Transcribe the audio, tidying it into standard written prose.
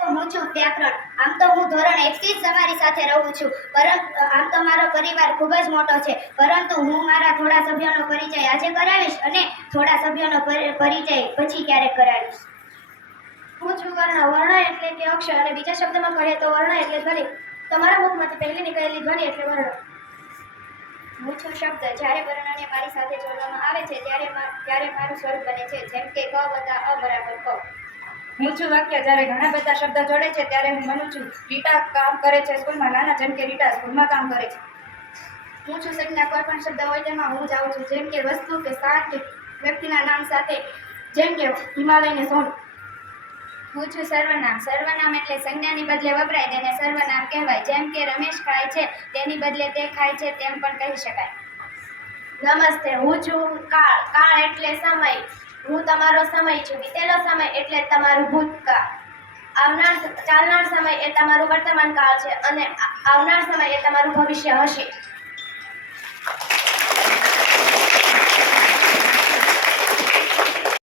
હું છું વ્યાકરણ. આમ તો હું ધોરણ 1 થી જ તમારી સાથે રહું છું, પરંતુ આમ તો મારો પરિવાર ખૂબ જ મોટો છે, પરંતુ હું મારા થોડા સભ્યોનો પરિચય આજે કરાવીશ અને થોડા સભ્યોનો પરિચય પછી ક્યારેક કરાવીશ. હું છું વર્ણ. વર્ણ એટલે કે અક્ષર, અને બીજા શબ્દમાં કહીએ તો વર્ણ એટલે ધ્વનિ. તમારા મુખમાંથી પહેલી નીકળેલી ધ્વનિ એટલે વર્ણ. હું છું શબ્દ. જ્યારે વર્ણને મારી સાથે જોડવામાં આવે છે ત્યારે મારું સ્વરૂપ બને છે, જેમ કે ક વત્તા અ બરાબર ક. હું છું વાક્ય. જ્યારે ઘણા બધા શબ્દ જોડે છે ત્યારે હું બનું છું. રીટા કામ કરે છે સ્કૂલમાં. નાના જેમ કે રીટા સ્કૂલમાં કામ કરે છે. હું છું સંજ્ઞા. કોઈ પણ શબ્દ હોય તેમાં હું જ આવું છું, જેમ કે વસ્તુ કે સ્થાન કે વ્યક્તિના નામ સાથે, જેમ કે હિમાલયને સોનું. હું છું સર્વનામ. સર્વનામ એટલે સંજ્ઞાની બદલે વપરાય તેને સર્વનામ કહેવાય, જેમ કે રમેશ ખાય છે તેની બદલે તે ખાય છે તેમ પણ કહી શકાય. નમસ્તે. હું છું કાળ. કાળ એટલે સમય. હું તમારો સમય છું. વીતેલો સમય એટલે તમારું ભૂતકાળ. ચાલનાર સમય એ તમારું વર્તમાન કાળ છે, અને આવનાર સમય એ તમારું ભવિષ્ય હશે.